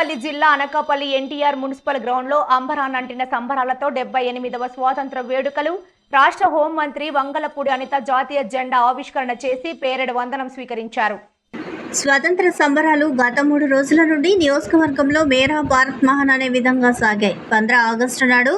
అనకాపల్లి జిల్లా Anakapalli NTR municipal ground లో అంబరానంటిన సంబరాలతో 78వ స్వాతంత్ర వేడుకలు రాష్ట్ర హోంమంత్రి వంగలపూడి అనిత జాతీయ జెండా ఆవిష్కరణ చేసి పేరెడ వందనం స్వీకరించారు. స్వాతంత్ర సంబరాలు గత 3 రోజుల నుండి నియోజకవర్గంలో మేరా భారత్ మహాన్ అనే విధంగా సాగాయి. 15 ఆగస్టు నాడు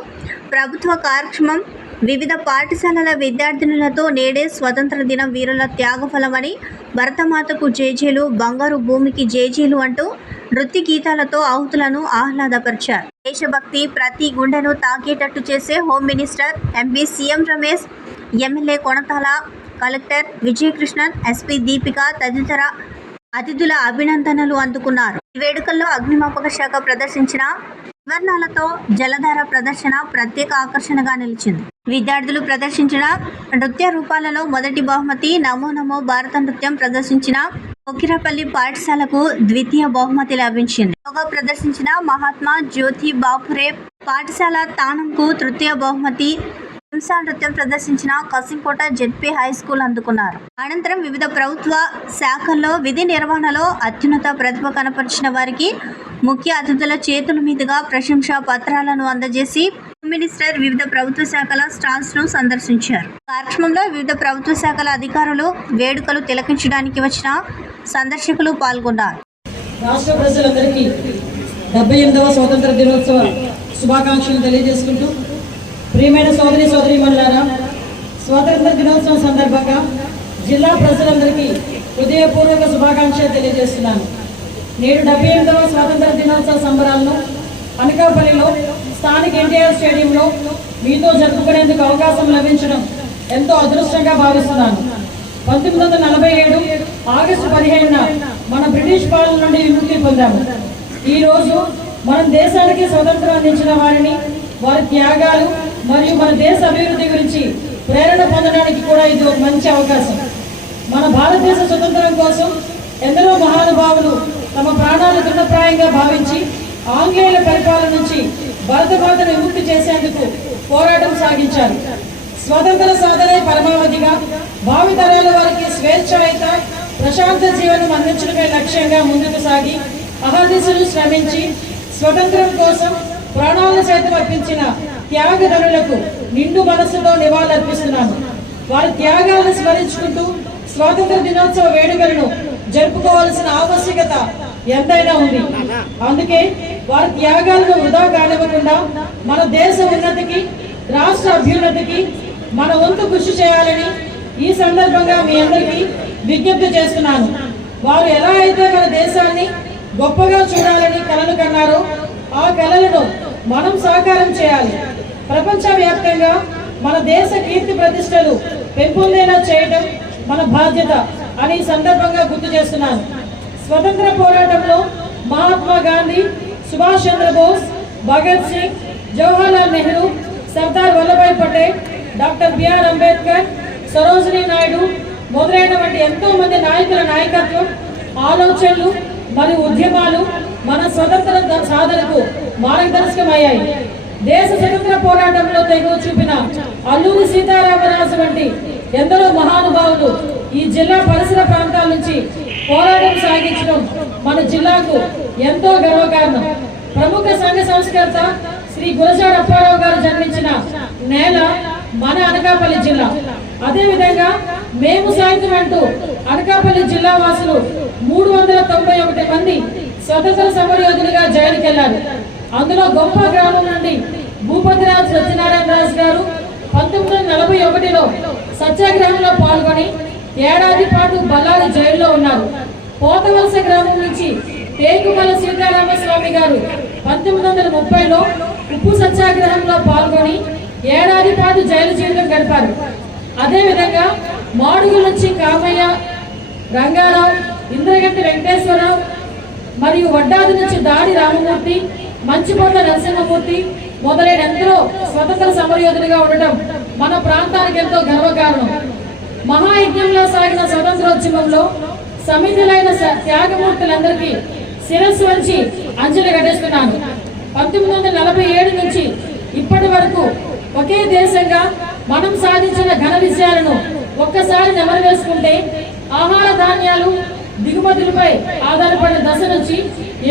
ప్రభుత్వ కార్యక్రమం వివిధ పాఠశాలల విద్యార్థినులతో నేడే స్వతంత్ర దినం వీరుల త్యాగఫలమని భరతమాతకు జేజేలు, బంగారు భూమికి జేజేలు అంటూ నృత్య గీతాలతో ఆహుతులను ఆహ్లాదపరిచారు. దేశభక్తి ప్రతి గుండెను తాకేటట్టు చేసే home minister, MP CM Ramesh, MLA Konathala, collector Vijayakrishnan, SP Deepika తదితర అతిథుల అభినందనలు అందుకున్నారు. ఈ వేడుకల్లో అగ్నిమాపక శాఖ ప్రదర్శించిన వివరణలతో జలధార ప్రదర్శన ప్రత్యేక ఆకర్షణగా నిలిచింది. విద్యార్థులు ప్రదర్శించిన నృత్య రూపాలలో మొదటి బహుమతి, నమో నమో భారత నృత్యం ప్రదర్శించిన కొకిరపల్లి పాఠశాలకు ద్వితీయ బహుమతి లభించింది. యోగా ప్రదర్శించిన మహాత్మా జ్యోతి బాపురే పాఠశాల తానంకు తృతీయ బహుమతి, హింసా నృత్యం ప్రదర్శించిన కసింకోట జెడ్పీ హై స్కూల్ అందుకున్నారు. అనంతరం వివిధ ప్రభుత్వ శాఖల్లో విధి నిర్వహణలో అత్యున్నత ప్రతిభ కనపరిచిన వారికి ముఖ్య అతిథుల చేతుల మీదుగా ప్రశంసా పత్రాలను అందజేసి మినిస్టర్ వివిధ ప్రభుత్వ శాఖల స్టాల్స్ ను సందర్శించారు. కార్యక్రమంలో వివిధ ప్రభుత్వ శాఖల అధికారులు, వేడుకలు తిలకించడానికి వచ్చిన సందర్శకులు పాల్గొన్నారు. రాష్ట్ర ప్రజలందరికీ 78వ స్వాతంత్ర దినోత్సవ శుభాకాంక్షలు తెలియజేసుకుంటూ, ప్రియమైన సోదరీమణులారా, స్వాతంత్ర దినోత్సవం సందర్భంగా జిల్లా ప్రజలందరికీ హృదయపూర్వక శుభాకాంక్షలు తెలియజేస్తున్నాను. నేడు 78వ స్వాతంత్ర దినోత్సవ సంబరాలను అనకాపల్లిలో స్థానిక ఎన్టీఆర్ స్టేడియంలో మీతో జరుపుకునేందుకు అవకాశం లభించడం ఎంతో అదృష్టంగా భావిస్తున్నాను. 1947 ఆగస్టు 15న మన బ్రిటిష్ పాలన నుండి విముక్తి పొందాము. ఈరోజు మనం దేశానికి స్వతంత్రం అందించిన వారిని, వారి త్యాగాలు మరియు మన దేశ అభివృద్ధి గురించి ప్రేరణ పొందడానికి కూడా ఇది ఒక మంచి అవకాశం. మన భారతదేశ స్వతంత్రం కోసం ఎందరో మహానుభావులు తమ ప్రాణాలు తృణప్రాయంగా భావించి ఆంగ్లేయుల పరిపాలన నుంచి భారతమాతను విముక్తి చేసేందుకు పోరాటం సాగించారు. స్వతంత్ర సాధనే పరమావధిగా భావితరాల వారికి స్వేచ్ఛాయుత ప్రశాంత జీవనం అందించడమే లక్ష్యంగా ముందుకు సాగి అహర్నిశలు శ్రమించి స్వతంత్రం కోసం ప్రాణాలను సైతం అర్పించిన త్యాగధనులకు నిండు మనసులో నివాళులర్పిస్తున్నాను. వారి త్యాగాలను స్మరించుకుంటూ స్వాతంత్ర దినోత్సవ వేడుకలను జరుపుకోవాల్సిన ఆవశ్యకత ఎంతైనా ఉంది. అందుకే వారి త్యాగాలను వృధా కానివ్వకుండా మన దేశ ఉన్నతికి, రాష్ట్ర అభ్యున్నతికి మన వంతు కృషి చేయాలని ఈ సందర్భంగా మీ అందరికీ విజ్ఞప్తి చేస్తున్నాను. వారు ఎలా అయితే మన దేశాన్ని గొప్పగా చూడాలని కలలు కన్నారో ఆ కలలను మనం సాకారం చేయాలి. ప్రపంచవ్యాప్తంగా మన దేశ కీర్తి ప్రతిష్టలు పెంపొందేలా చేయడం మన బాధ్యత అని సందర్భంగా గుర్తు చేస్తున్నాను. స్వతంత్ర పోరాటంలో మహాత్మా గాంధీ, సుభాష్ చంద్రబోస్, భగత్ సింగ్, జవహర్లాల్ నెహ్రూ, సర్దార్ వల్లభాయ్ పటేల్, డాక్టర్ బిఆర్ అంబేద్కర్, సరోజినీ నాయుడు మొదలైన వంటి ఎంతో మంది నాయకుల నాయకత్వం, ఆలోచనలు మరియు ఉద్యమాలు మన స్వతంత్ర సాధనకు మార్గదర్శకమయ్యాయి. దేశ స్వతంత్ర పోరాటంలో తెగువ చూపిన అల్లూరి సీతారామరాజు వంటి ఎందరో మహానుభావులు ఈ జిల్లా పరిసర ప్రాంతాల నుంచి పోరాటం సాగించడం మన జిల్లాకు ఎంతో గర్వకారణం. ప్రముఖ సంఘ సంస్కర్త శ్రీ గురజాడ అప్పారావు గారు జన్మించిన నేల మన అనకాపల్లి జిల్లా. అదేవిధంగా మేము సాయంత్రం అంటూ అనకాపల్లి జిల్లా వాసులు 391 మంది స్వతంత్ర సమరయోధులుగా జైలుకి వెళ్లారు. అందులో గొప్ప గ్రామం నుండి భూపతిరాజు సత్యనారాయణరాజు గారు 1941లో సత్యాగ్రహంలో పాల్గొని ఏడాది పాటు బల్లారి జైల్లో ఉన్నారు. పోతవలస గ్రామం నుంచి తేకుమల సీతారామస్వామి గారు 1930లో ఉప్పు సత్యాగ్రహంలో పాల్గొని ఏడాది పాటు జైలు జీవితం గడిపారు. అదేవిధంగా మాడుగుల నుంచి కామయ్య, రంగారావు, ఇంద్రగంటి వెంకటేశ్వరరావు మరియు వడ్డాది నుంచి దాడి రామమూర్తి, మంచిపోత నరసింహమూర్తి మొదలైన ఎందరో స్వతంత్ర సమరయోధులుగా ఉండటం మన ప్రాంతానికి ఎంతో గర్వకారణం. మహాయజ్ఞంలో సాగిన స్వతంత్రోద్యమంలో సమితులైన త్యాగమూర్తులందరికీ శిరస్సు వంచి అంజలి ఘటిస్తున్నాను. 1947 నుంచి ఇప్పటి వరకు ఒకే దేశంగా మనం సాధించిన ఘన విజయాలను ఒక్కసారి నెమరు వేసుకుంటే ఆహార ధాన్యాలు, దిగుమతులపై ఆధారపడిన దశ నుంచి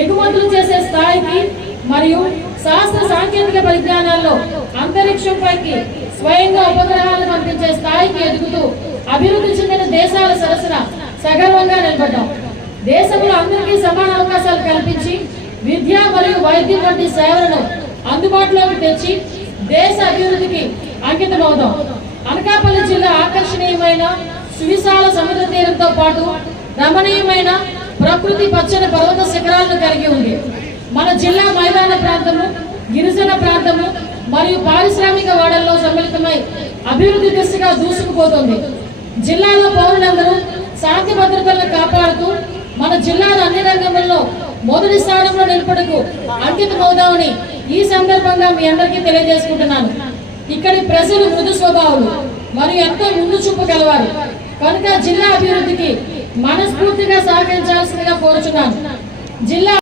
ఎగుమతులు చేసే స్థాయికి మరియు శాస్త్ర సాంకేతిక పరిజ్ఞానాల్లో అంతరిక్షంపైకి స్వయంగా ఉపగ్రహాలు పంపించే స్థాయికి ఎదుగుతూ అభివృద్ధి చెందిన దేశాల సరసన సగర్వంగా నిలబడ్డాం. దేశంలో అందరికీ సమాన అవకాశాలు కల్పించి విద్య మరియు వైద్యం వంటి సేవలను అందుబాటులోకి తెచ్చి దేశ అభివృద్ధికి అంకితమవుదాం. అనకాపల్లి జిల్లా ఆకర్షణీయమైన సువిశాల సముద్ర తీరంతో పాటు రమణీయమైన ప్రకృతి పచ్చని పర్వత శిఖరాలను కలిగి ఉంది. మన జిల్లా మైదాన ప్రాంతము, గిరిజన ప్రాంతము మరియు పారిశ్రామిక వాడల్లో సమ్మిళితమై అభివృద్ధి దిశగా దూసుకుపోతుంది. జిల్లాలో పౌరులందరూ శాంతి భద్రతలను కాపాడుతూ మన జిల్లాను అన్ని రంగంలో మొదటి స్థానంలో నిలపడకు అంకితమవుదామని ఈ సందర్భంగా మీ అందరికీ తెలియజేసుకుంటున్నాను. ఇక్కడి ప్రజలు మృదు స్వభావులు మరియు ఎంతో ముందు చూపు గలవారు కనుక జిల్లా అభివృద్ధికి మనస్ఫూర్తిగా సహకరించాల్సిందిగా కోరుచున్నాను. జిల్లా